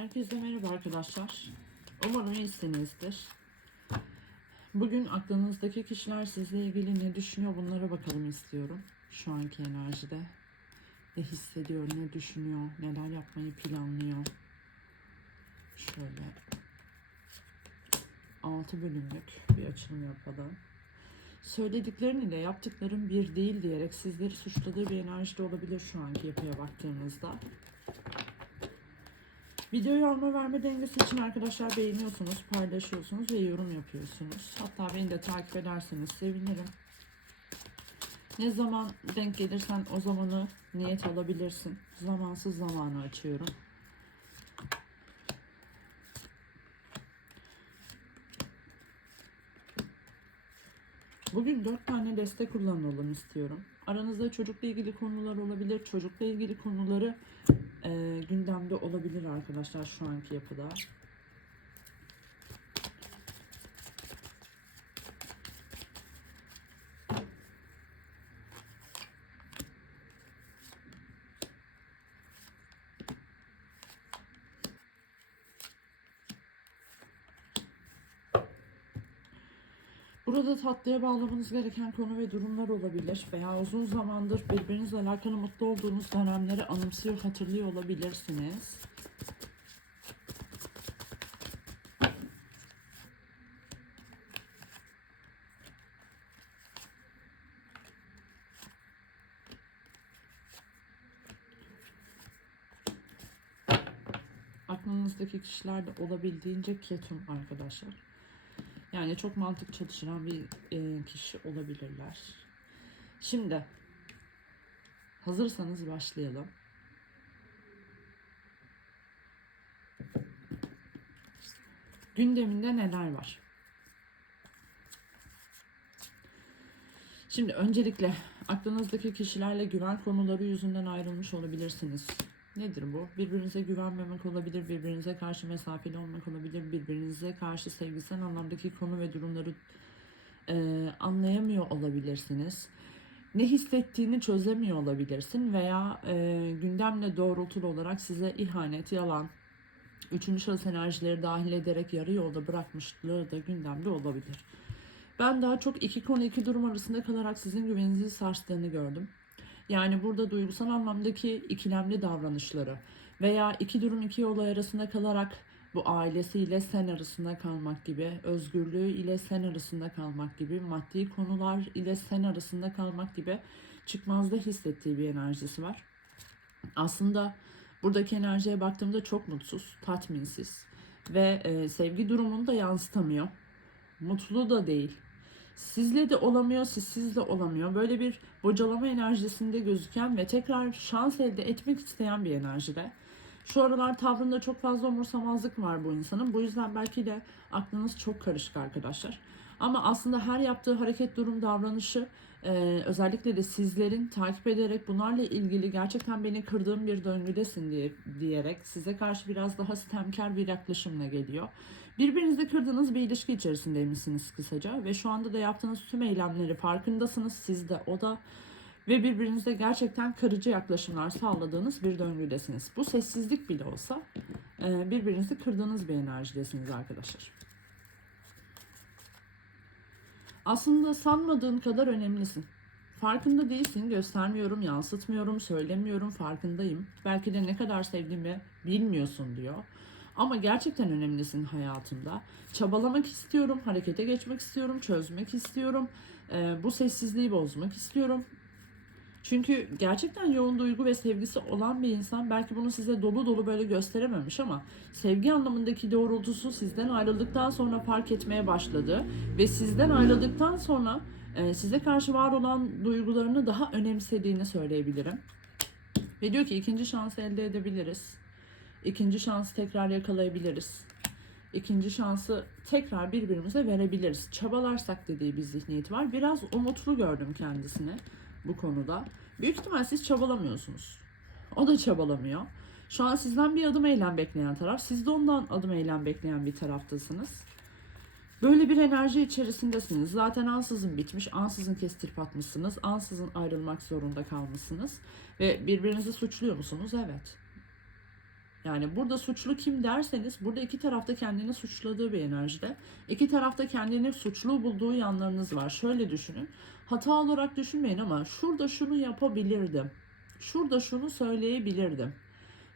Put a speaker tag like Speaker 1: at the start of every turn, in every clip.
Speaker 1: Herkese merhaba arkadaşlar. Umarım iyisinizdir. Bugün aklınızdaki kişiler sizle ilgili ne düşünüyor bunlara bakalım istiyorum. Şu anki enerjide. Ne hissediyor, ne düşünüyor, neler yapmayı planlıyor. Şöyle 6 bölümlük bir açılım yapalım. Söylediklerin ile yaptıkların bir değil diyerek sizleri suçladığı bir enerjide olabilir şu anki yapıya baktığınızda. Videoyu alma verme dengesi için arkadaşlar beğeniyorsunuz, paylaşıyorsunuz ve yorum yapıyorsunuz. Hatta beni de takip ederseniz sevinirim. Ne zaman denk gelirsen o zamanı niyet alabilirsin. Zamansız zamanı açıyorum. Bugün dört tane destek kullanalım istiyorum. Aranızda çocukla ilgili konular olabilir. Çocukla ilgili konuları e, gündemde olabilir arkadaşlar şu anki yapıda. Burada tatlıya bağlamanız gereken konu ve durumlar olabilir veya uzun zamandır birbirinizle alakalı mutlu olduğunuz dönemleri anımsıyor, hatırlıyor olabilirsiniz. Aklınızdaki kişiler de olabildiğince ketum arkadaşlar. Yani çok mantık çalıştıran bir e, kişi olabilirler. Şimdi hazırsanız başlayalım. Gündeminde neler var? Şimdi öncelikle aklınızdaki kişilerle güven konuları yüzünden ayrılmış olabilirsiniz. Nedir bu? Birbirinize güvenmemek olabilir, birbirinize karşı mesafeli olmak olabilir, birbirinize karşı sevgisel anlamdaki konu ve durumları e, anlayamıyor olabilirsiniz. Ne hissettiğini çözemiyor olabilirsin veya e, gündemle doğrultulu olarak size ihanet, yalan, üçüncü şahıs enerjileri dahil ederek yarı yolda bırakmışlığı da gündemde olabilir. Ben daha çok iki konu iki durum arasında kalarak sizin güveninizi sarstığını gördüm. Yani burada duygusal anlamdaki ikilemli davranışları veya iki durum iki olay arasında kalarak bu ailesiyle sen arasında kalmak gibi, özgürlüğü ile sen arasında kalmak gibi, maddi konular ile sen arasında kalmak gibi çıkmazda hissettiği bir enerjisi var. Aslında buradaki enerjiye baktığımda çok mutsuz, tatminsiz ve e, sevgi durumunu da yansıtamıyor. Mutlu da değil, Sizle de olamıyor, sizsiz de olamıyor. Böyle bir bocalama enerjisinde gözüken ve tekrar şans elde etmek isteyen bir enerjide. Şu aralar tavrında çok fazla umursamazlık var bu insanın. Bu yüzden belki de aklınız çok karışık arkadaşlar. Ama aslında her yaptığı hareket, durum, davranışı e, özellikle de sizlerin takip ederek bunlarla ilgili gerçekten beni kırdığım bir döngüdesin diye diyerek size karşı biraz daha sistemkar bir yaklaşımla geliyor. Birbirinizi kırdığınız bir ilişki içerisindeymişsiniz kısaca ve şu anda da yaptığınız tüm eylemleri farkındasınız siz de o da ve birbirinize gerçekten kırıcı yaklaşımlar sağladığınız bir döngüdesiniz. Bu sessizlik bile olsa e, birbirinizi kırdığınız bir enerjidesiniz arkadaşlar. Aslında sanmadığın kadar önemlisin. Farkında değilsin, göstermiyorum, yansıtmıyorum, söylemiyorum, farkındayım. Belki de ne kadar sevdiğimi bilmiyorsun diyor. Ama gerçekten önemlisin hayatımda. Çabalamak istiyorum, harekete geçmek istiyorum, çözmek istiyorum. Ee, bu sessizliği bozmak istiyorum. Çünkü gerçekten yoğun duygu ve sevgisi olan bir insan belki bunu size dolu dolu böyle gösterememiş ama sevgi anlamındaki doğrultusu sizden ayrıldıktan sonra fark etmeye başladı ve sizden ayrıldıktan sonra e, size karşı var olan duygularını daha önemsediğini söyleyebilirim. Ve diyor ki ikinci şans elde edebiliriz. İkinci şansı tekrar yakalayabiliriz. İkinci şansı tekrar birbirimize verebiliriz. Çabalarsak dediği bir zihniyet var. Biraz umutlu gördüm kendisini bu konuda. Büyük ihtimal siz çabalamıyorsunuz. O da çabalamıyor. Şu an sizden bir adım eylem bekleyen taraf. Siz de ondan adım eylem bekleyen bir taraftasınız. Böyle bir enerji içerisindesiniz. Zaten ansızın bitmiş, ansızın kestirip atmışsınız, ansızın ayrılmak zorunda kalmışsınız. Ve birbirinizi suçluyor musunuz? Evet. Yani burada suçlu kim derseniz burada iki tarafta kendini suçladığı bir enerjide. İki tarafta kendini suçlu bulduğu yanlarınız var. Şöyle düşünün. Hata olarak düşünmeyin ama şurada şunu yapabilirdim. Şurada şunu söyleyebilirdim.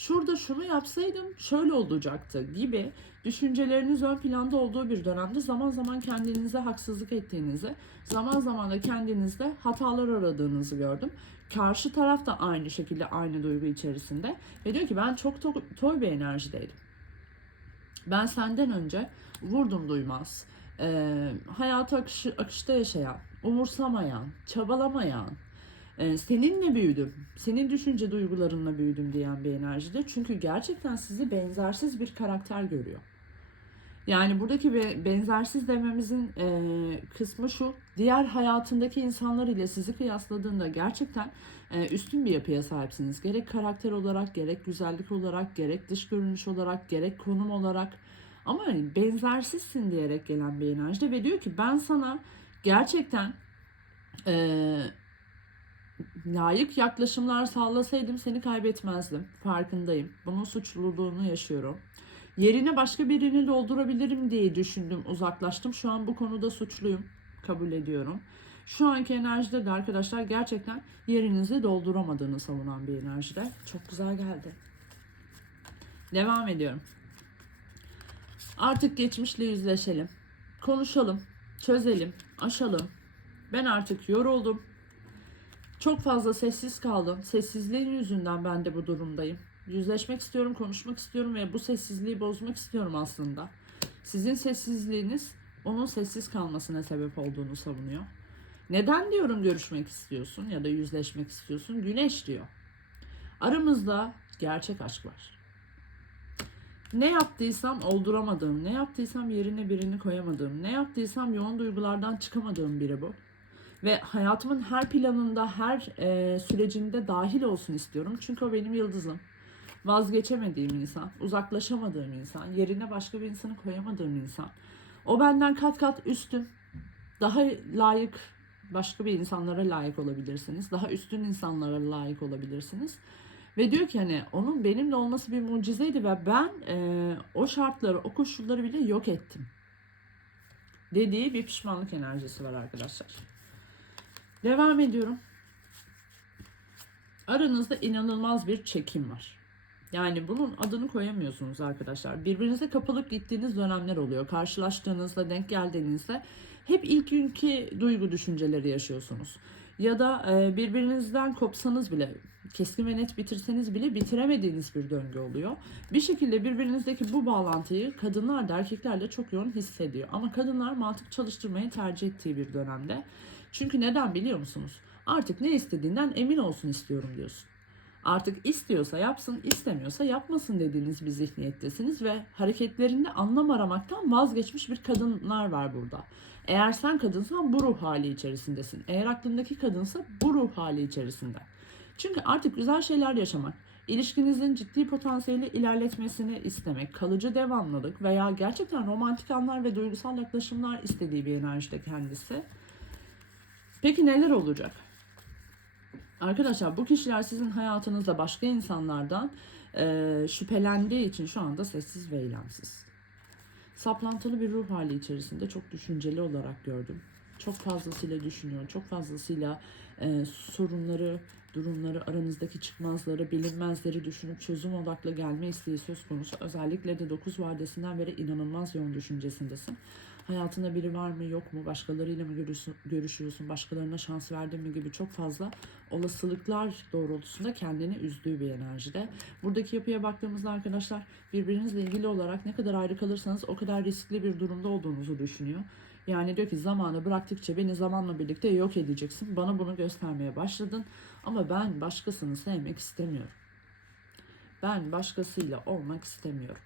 Speaker 1: Şurada şunu yapsaydım şöyle olacaktı gibi düşünceleriniz ön planda olduğu bir dönemde zaman zaman kendinize haksızlık ettiğinizi, zaman zaman da kendinizde hatalar aradığınızı gördüm. Karşı taraf da aynı şekilde aynı duygu içerisinde ve diyor ki ben çok to- toy bir enerjideydim. Ben senden önce vurdum duymaz, e, hayatı akışı, akışta yaşayan, umursamayan, çabalamayan, seninle büyüdüm, senin düşünce duygularınla büyüdüm diyen bir enerjide. Çünkü gerçekten sizi benzersiz bir karakter görüyor. Yani buradaki be- benzersiz dememizin e, kısmı şu, diğer hayatındaki insanlar ile sizi kıyasladığında gerçekten e, üstün bir yapıya sahipsiniz. Gerek karakter olarak, gerek güzellik olarak, gerek dış görünüş olarak, gerek konum olarak. Ama hani benzersizsin diyerek gelen bir enerjide ve diyor ki ben sana gerçekten e, layık yaklaşımlar sağlasaydım seni kaybetmezdim. Farkındayım. Bunun suçluluğunu yaşıyorum. Yerine başka birini doldurabilirim diye düşündüm, uzaklaştım. Şu an bu konuda suçluyum. Kabul ediyorum. Şu anki enerjide de arkadaşlar gerçekten yerinizi dolduramadığını savunan bir enerjide. Çok güzel geldi. Devam ediyorum. Artık geçmişle yüzleşelim. Konuşalım, çözelim, aşalım. Ben artık yoruldum. Çok fazla sessiz kaldım. Sessizliğin yüzünden ben de bu durumdayım. Yüzleşmek istiyorum, konuşmak istiyorum ve bu sessizliği bozmak istiyorum aslında. Sizin sessizliğiniz onun sessiz kalmasına sebep olduğunu savunuyor. Neden diyorum görüşmek istiyorsun ya da yüzleşmek istiyorsun? Güneş diyor. Aramızda gerçek aşk var. Ne yaptıysam olduramadığım, ne yaptıysam yerine birini koyamadığım, ne yaptıysam yoğun duygulardan çıkamadığım biri bu. Ve hayatımın her planında, her e, sürecinde dahil olsun istiyorum. Çünkü o benim yıldızım. Vazgeçemediğim insan, uzaklaşamadığım insan, yerine başka bir insanı koyamadığım insan. O benden kat kat üstün. Daha layık, başka bir insanlara layık olabilirsiniz. Daha üstün insanlara layık olabilirsiniz. Ve diyor ki hani onun benimle olması bir mucizeydi ve ben e, o şartları, o koşulları bile yok ettim. Dediği bir pişmanlık enerjisi var arkadaşlar. Devam ediyorum. Aranızda inanılmaz bir çekim var. Yani bunun adını koyamıyorsunuz arkadaşlar. Birbirinize kapılıp gittiğiniz dönemler oluyor. Karşılaştığınızda, denk geldiğinizde hep ilk günkü duygu düşünceleri yaşıyorsunuz. Ya da e, birbirinizden kopsanız bile, keskin ve net bitirseniz bile bitiremediğiniz bir döngü oluyor. Bir şekilde birbirinizdeki bu bağlantıyı kadınlar da erkekler de çok yoğun hissediyor. Ama kadınlar mantık çalıştırmayı tercih ettiği bir dönemde. Çünkü neden biliyor musunuz? Artık ne istediğinden emin olsun istiyorum diyorsun. Artık istiyorsa yapsın, istemiyorsa yapmasın dediğiniz bir zihniyettesiniz ve hareketlerinde anlam aramaktan vazgeçmiş bir kadınlar var burada. Eğer sen kadınsan bu ruh hali içerisindesin. Eğer aklındaki kadınsa bu ruh hali içerisinde. Çünkü artık güzel şeyler yaşamak, ilişkinizin ciddi potansiyeli ilerletmesini istemek, kalıcı devamlılık veya gerçekten romantik anlar ve duygusal yaklaşımlar istediği bir enerjide kendisi. Peki neler olacak? Arkadaşlar bu kişiler sizin hayatınızda başka insanlardan e, şüphelendiği için şu anda sessiz ve eylemsiz. Saplantılı bir ruh hali içerisinde çok düşünceli olarak gördüm. Çok fazlasıyla düşünüyor, çok fazlasıyla e, sorunları, durumları, aranızdaki çıkmazları, bilinmezleri düşünüp çözüm odaklı gelme isteği söz konusu. Özellikle de 9 vadesinden beri inanılmaz yoğun düşüncesindesin. Hayatında biri var mı yok mu, başkalarıyla mı görüşüyorsun, başkalarına şans verdin mi gibi çok fazla olasılıklar doğrultusunda kendini üzdüğü bir enerjide. Buradaki yapıya baktığımızda arkadaşlar birbirinizle ilgili olarak ne kadar ayrı kalırsanız o kadar riskli bir durumda olduğunuzu düşünüyor. Yani diyor ki zamanı bıraktıkça beni zamanla birlikte yok edeceksin. Bana bunu göstermeye başladın ama ben başkasını sevmek istemiyorum. Ben başkasıyla olmak istemiyorum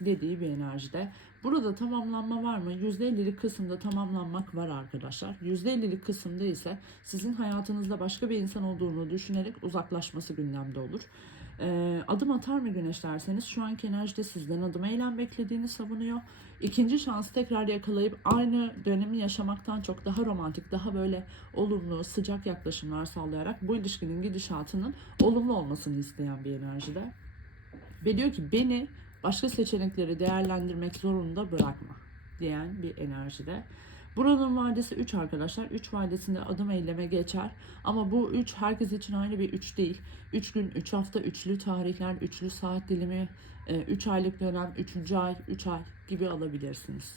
Speaker 1: dediği bir enerjide. Burada tamamlanma var mı? %50'lik kısımda tamamlanmak var arkadaşlar. %50'lik kısımda ise sizin hayatınızda başka bir insan olduğunu düşünerek uzaklaşması gündemde olur. Ee, adım atar mı güneş derseniz şu anki enerjide sizden adım eylem beklediğini savunuyor. İkinci şansı tekrar yakalayıp aynı dönemi yaşamaktan çok daha romantik, daha böyle olumlu, sıcak yaklaşımlar sağlayarak bu ilişkinin gidişatının olumlu olmasını isteyen bir enerjide. Ve diyor ki beni başka seçenekleri değerlendirmek zorunda bırakma diyen bir enerjide. Buranın vadesi 3 arkadaşlar. 3 vadesinde adım eyleme geçer. Ama bu 3 herkes için aynı bir 3 değil. 3 gün, 3 hafta, üçlü tarihler, üçlü saat dilimi, 3 aylık dönem, 3. ay, 3 ay gibi alabilirsiniz.